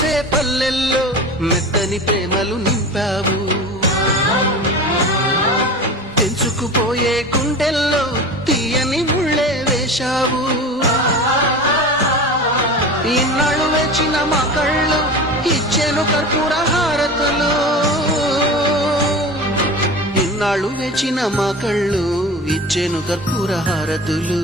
మెరిసే పల్లెల్లో మెత్తని ప్రేమలు నింపావు, తెంచుకుపోయే గుండెల్లో తీయని ముళ్ళే వేశావు. ఇన్నాళ్ళు వేచిన మా కళ్ళు ఇచ్చెను కర్పూర హారతులు, ఇన్నాళ్ళు వేచిన మా కళ్ళు ఇచ్చెను కర్పూర హారతులు.